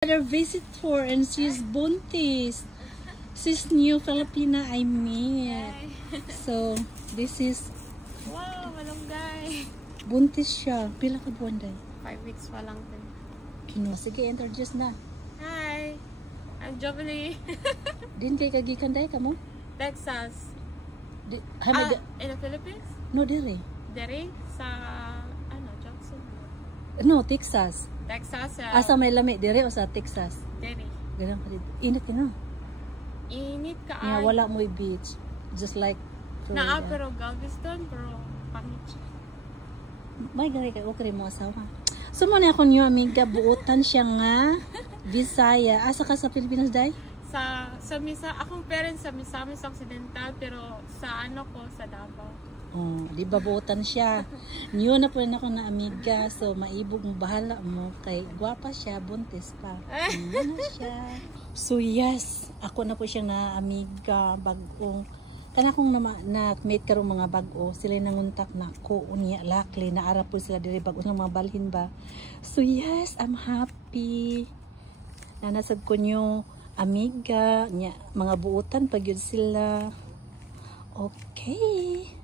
Another visitor and she's buntis. She's new Filipina I met. So this is wow, malunggay. buntis siya. Pila ka buwan day? 5 weeks pa lang din. Kino, sige introduce na. Hi, I'm Jubilee. Din kay kagikan day kamo? Texas. In the Philippines? No dire. Dere sa Jackson. No, Texas. Texas. Asa may lami dire o sa Texas? Dere. Ganun ka dito. Init ka na. Init ka Yeah, ay. wala mo beach. Just like Naa Florida. pero Galveston pero pangit siya. May gari kay okay mo asawa. So mo na ako niyo amiga buutan siya nga Bisaya. Asa ka sa Pilipinas day? Sa Misa, akong parents sa Misamis Occidental pero sa sa Davao. Oh, di ba buutan siya? Niyo na po na ako na amiga. So maibog mo bahala mo kay gwapa siya, buntis pa. Niyo na siya. So yes, ako na po siyang na amiga bagong kana kong na-mate karong mga bag-o, sila nanguntak na ko unya lakli na ara po sila diri bag-o ng mga balhin ba. So yes, I'm happy. Na nasad ko nyo amiga nya mga buutan pag yun sila. Okay.